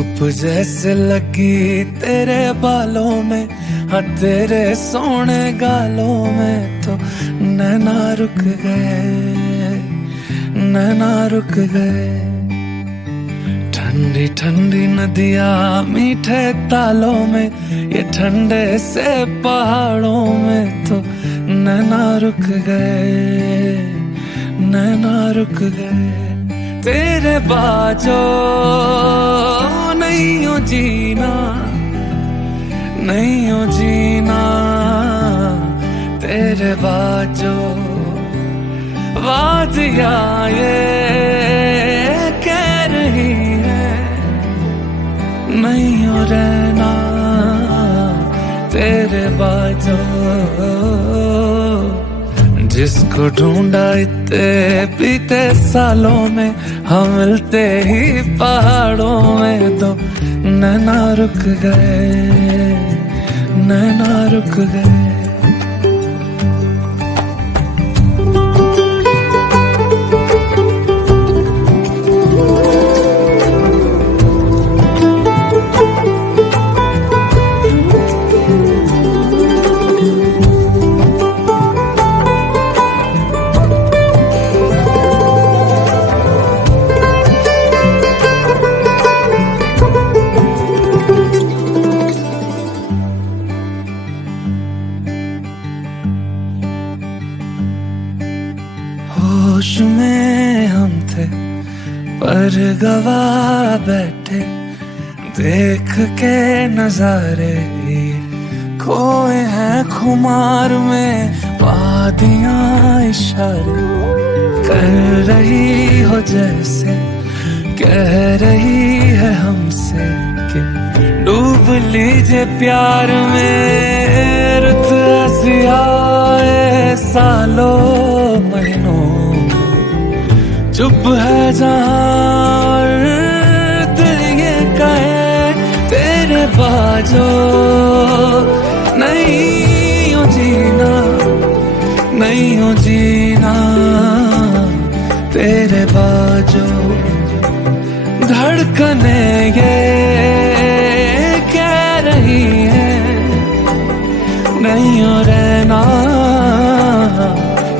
धूप जैसे लगी तेरे बालों में, हाँ तेरे सोने गालों में तो नैना रुक गए, नैना रुक गए। ठंडी ठंडी नदियाँ मीठे तालों में, ये ठंडे से पहाड़ों में तो नैना रुक गए, नैना रुक गए। तेरे बाजो नहीं हो जीना, नहीं हो जीना, तेरे बाजो वादिया ये कह रही है नहीं हो रहना, तेरे बाजो। जिसको ढूंढा इतने बीते सालों में, हम मिलते ही पहाड़ों में तो नैना रुक गए, नैना रुक गए। होश में हम थे पर गवा बैठे, देख के नजारे खोए हैं खुमार में। वादियां इशारे कर रही हो जैसे कह रही है हमसे कि डूब लीजिए प्यार में। रुत ऐसी आए सालों महीनों, चुप है जहां दिल ये कहे तेरे बाजो नहीं हो जीना, नहीं हो जीना, तेरे बाजो। धड़कने ये कह रही है नहीं हो रहना,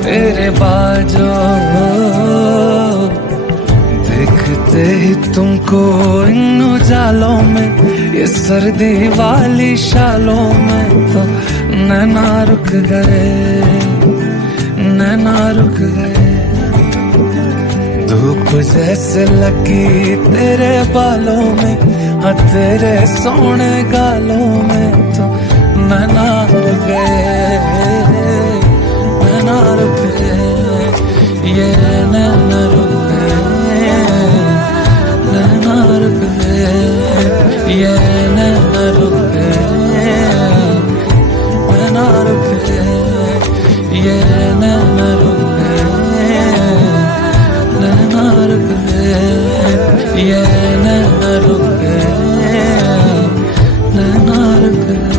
तेरे बाजो। देखते ही तुमको इन उजालों में, ये सर्दी वाली शालों में तो नैना रुक गए, नैना रुक गए। धूप जैसे लगी तेरे बालों में, हाँ तेरे सोने गालों में तो नैना रुक गए, नैना रुक गए, ये नैना रुक गए, नैना रुक गए, ये नैना रुक गए, नैना रुक गए, ये नैना रुक गए, नैना रुक गए, ये नैना रुक गए, नैना रुक गए।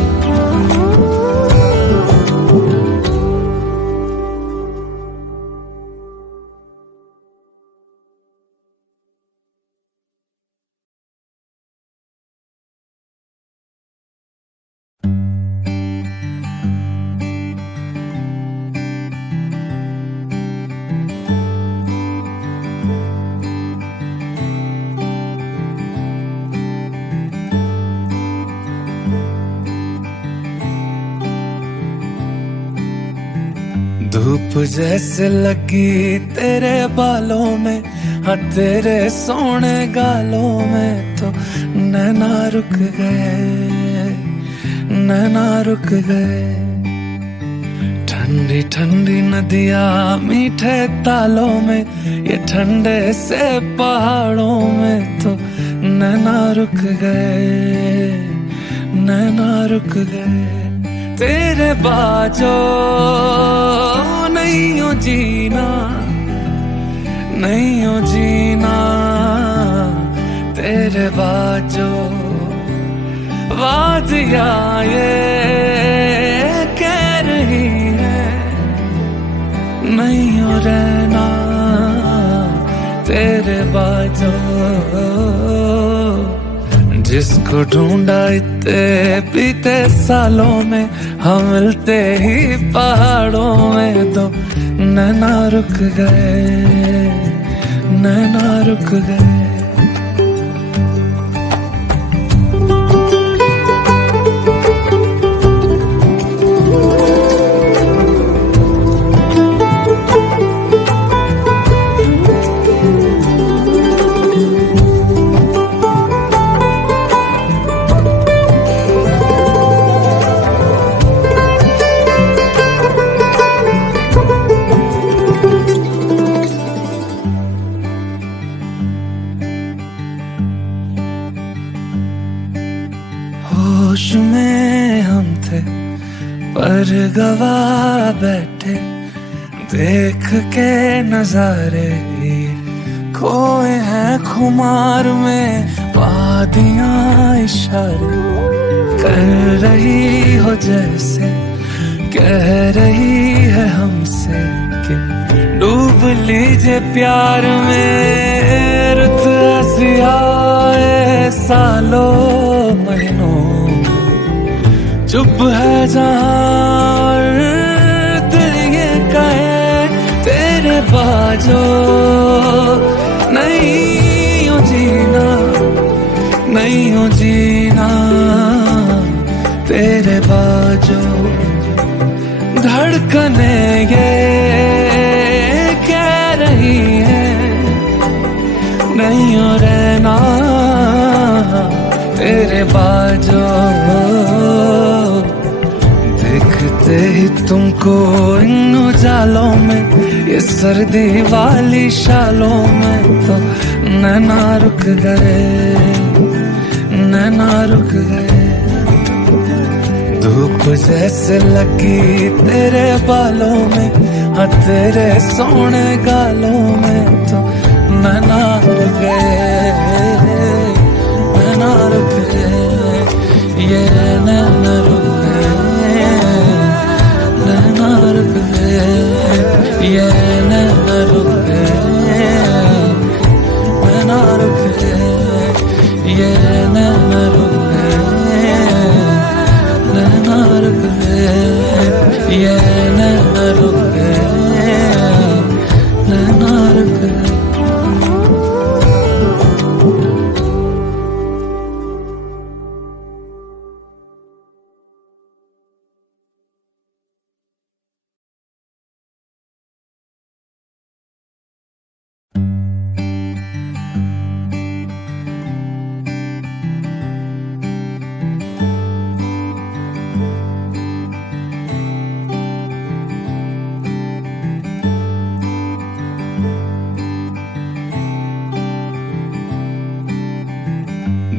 धूप जैसे लगी तेरे बालों में, हाँ तेरे सोने गालों में तो नैना रुक गए, नैना रुक गए। ठंडी ठंडी नदियाँ मीठे तालों में, ये ठंडे से पहाड़ों में तो नैना रुक गए, नैना रुक गए। तेरे बाजो नहीं हो जीना, नहीं हो जीना, तेरे बाजो वादियां ये कह रही है नहीं हो रहना, तेरे बाजो। जिसको ढूंढा इतने बीते सालों में, हम मिलते ही पहाड़ों में तो नैना रुक गए, नैना रुक गए। होश में हम थे पर गवा बैठे, देख के नजारे खोए हैं खुमार में। वादियां इशारे कर रही हो जैसे, कह रही है हमसे कि डूब लीजिए प्यार में। रुत ऐसी आए सालों महीनों, चुप है जहां दिल ये कहे तेरे बाजो। नहीं हो जीना, नहीं हो जीना तेरे बाजो। धड़कने ये कह रही है नहीं हो रहना तेरे बाजो। देखते ही तुमको इन उजालों में, ये सर्दी वाली शालों में तो नैना रुक गए, नैना रुक गए। धूप जैसे लगी तेरे बालों में, हाँ तेरे सोने गालों में तो नैना रुक गए, नैना रुक गए। ये नैना रुक गए, नैना रुक गए। ये नैना रुक गए, नैना रुक गए। ये नैना रुक गए, नैना रुक गए। ये नैना रुक गए, नैना रुक गए।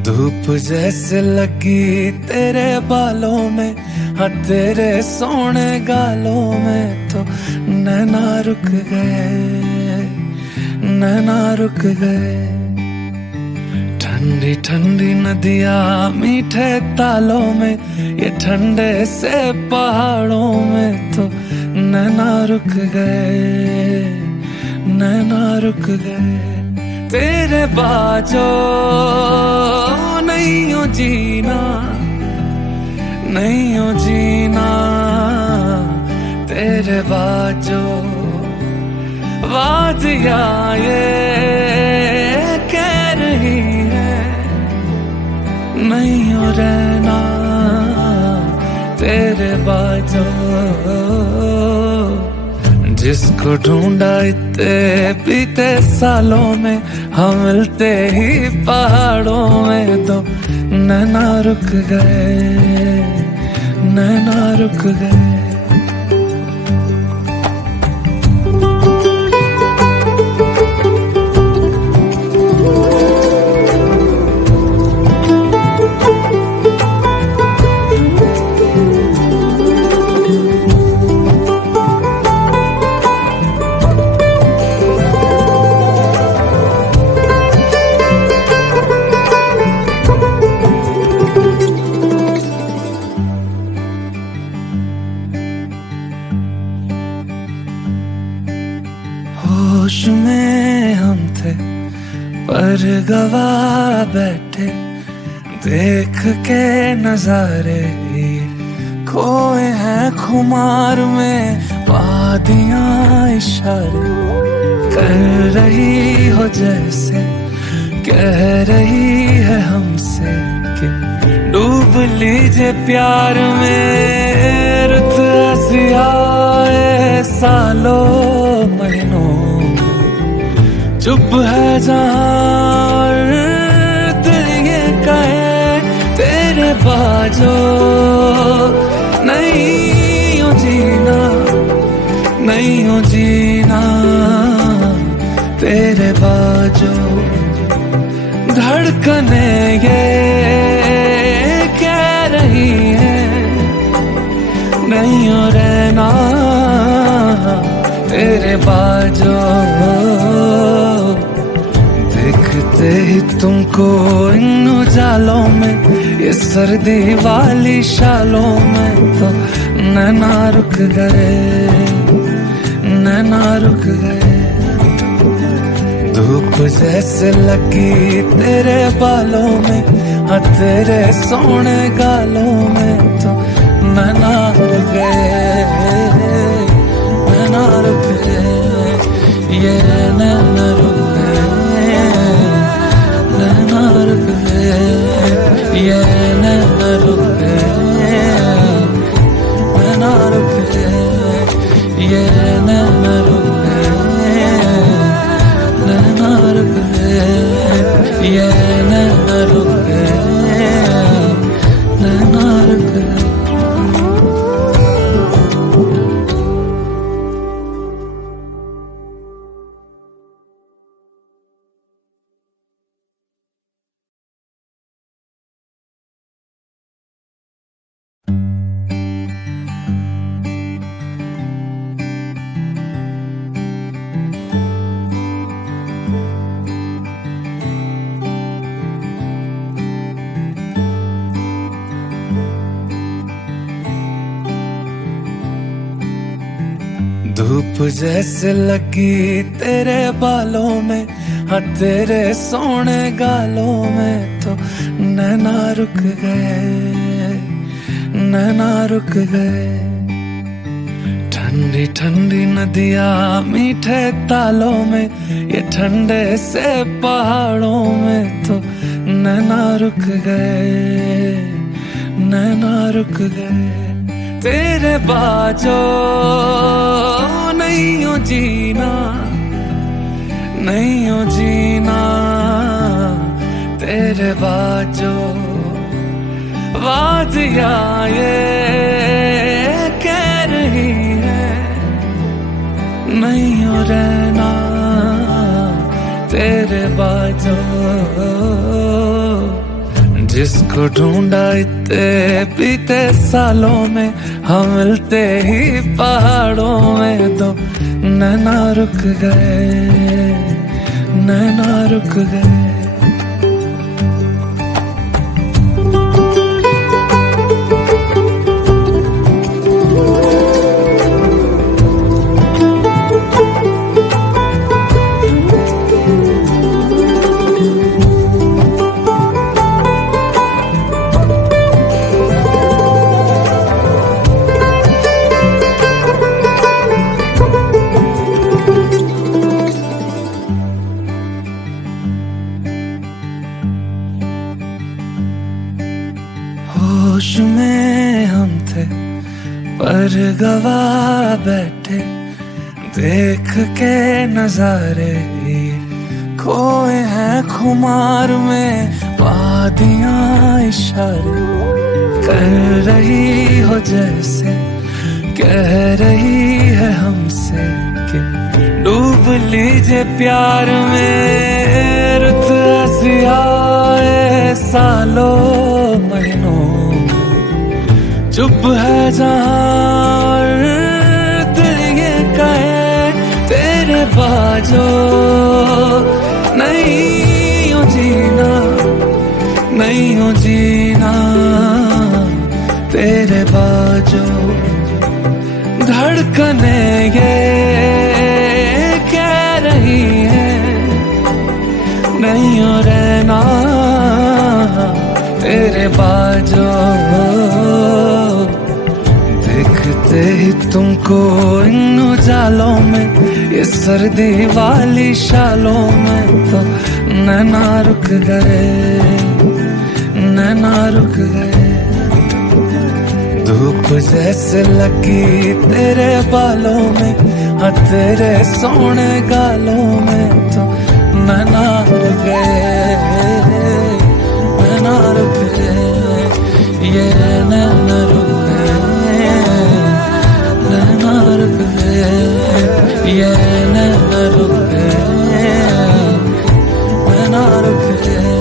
धूप जैसे लगी तेरे बालों में, हाँ तेरे सोने गालों में तो नैना रुक गए, नैना रुक गए। ठंडी ठंडी नदियाँ मीठे तालों में, ये ठंडे से पहाड़ों में तो नैना रुक गए, नैना रुक गए। तेरे बाजो नहीं हो जीना, नहीं हो जीना तेरे बाजो। वादियां ये कह रही है नहीं हो रहना तेरे बाजो। जिसको ढूंढा इतने बीते सालों में, हम मिलते ही पहाड़ों में तो नैना रुक गए, नैना रुक गए। होश में हम थे पर गवा बैठे, देख के नजारे खोए हैं खुमार में, वादियां इशारे कर रही हो जैसे कह रही है हमसे कि डूब लीजिए प्यार में। रुत ऐसी आए सालों महीनों, चुप है जहां दिल ये कहे तेरे बाजो। नहीं हो जीना, नहीं हो जीना तेरे बाजो। धड़कने ये कह रही है नहीं हो रहना तेरे बाजो। देखते ही तुमको इन उजालों में, ये सर्दी वाली शालों में, तो नैना रुक गए, नैना रुक गए। धूप जैसे लगी तेरे बालों में, हाँ तेरे सोने गालों में, तो नैना रुक गए, नैना रुक गए, ये नैना रुक गए, नैना रुक गए, ये नैना रुक गए, नैना रुक गए, ये नैना रुक गए, नैना रुक गए, ये नैना रुक गए, नैना रुक गए। धूप जैसे लगी तेरे बालों में, हाँ तेरे सोने गालों में, तो नैना रुक गए, नैना रुक गए। ठंडी ठंडी नदियाँ मीठे तालों में, ये ठंडे से पहाड़ों में, तो नैना रुक गए, नैना रुक गए तेरे बाजो। नहीं हो जीना, नहीं हो जीना तेरे बाजो। वादियां ये कह रही है नहीं हो रहना तेरे बाजो। जिसको ढूंढा इतने बीते सालों में, हम मिलते ही पहाड़ों में, तो नैना रुक गए, नैना रुक गए। होश में हम थे पर गवा बैठे, देख के नजारे खोए हैं खुमार में, वादियां इशारे कर रही हो जैसे कह रही है हमसे कि डूब लीजिए प्यार में। रुत ऐसी आए सालों महीनों, चुप है जहां दिल ये कहे तेरे बाजो। नहीं हो जीना, नहीं हो जीना तेरे बाजो। धड़कने ये कह रही है नहीं हो रहना तेरे तुमको इन उजालों में, ये सर्दी वाली शालों में तो नैना रुक गए, नैना रुक गए। धूप जैसे लगी तेरे बालों में, हाँ तेरे सोने गालों में तो नैना रुक गए, नैना रुक गए, ये नैना रुक गए, नैना रुक गए, ये नैना रुक गए, नैना रुक गए,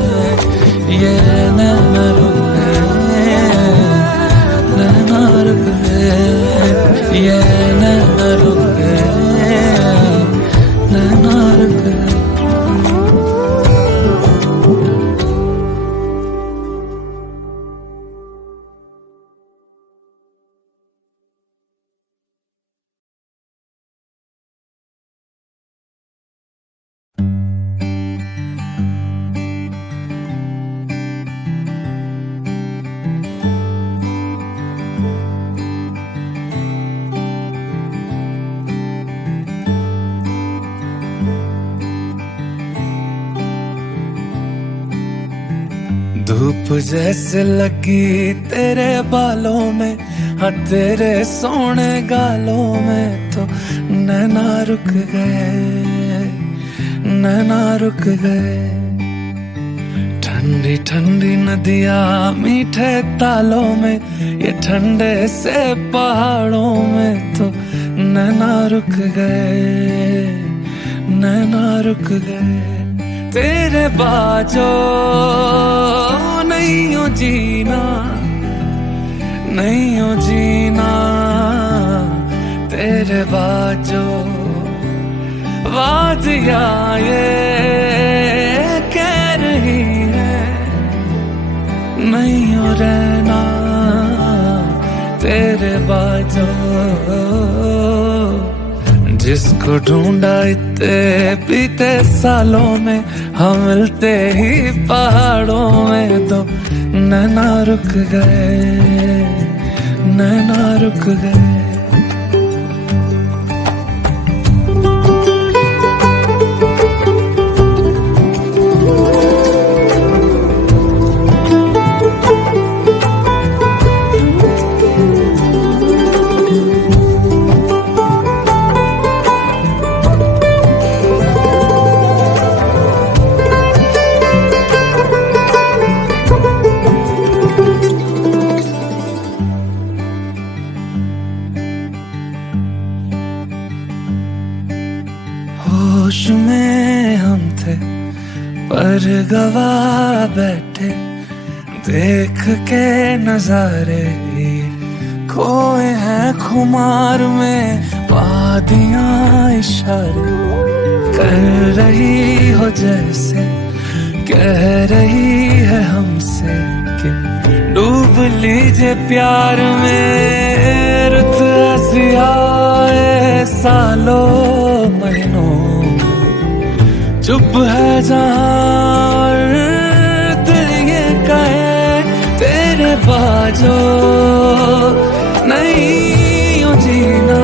ये नैना रुक गए, नैना रुक गए, ये नैना रुक गए, नैना रुक गए। धूप जैसे लगी तेरे बालों में, हाँ तेरे सोने गालों में तो नैना रुक गए, नैना रुक गए। ठंडी ठंडी नदियाँ मीठे तालों में, ये ठंडे से पहाड़ों में तो नैना रुक गए, नैना रुक गए। तेरे बाजो नहीं हो जीना, नहीं हो जीना, तेरे बाजो वादियाँ ये कह रही है नहीं हो रहना, तेरे बाजो। जिसको ढूंढा इतने बीते सालों में, हम मिलते ही पहाड़ों में तो नैना रुक गए, नैना रुक गए। होश में हम थे पर गवा बैठे, देख के नजारे खोए हैं खुमार में। वादियाँ इशारे कर रही हो जैसे कह रही है हमसे कि डूब लीजिए प्यार में। रुत आए सालों महीनों, चुप है जहाँ दिल ये कहे तेरे बाजो नहीं हो जीना।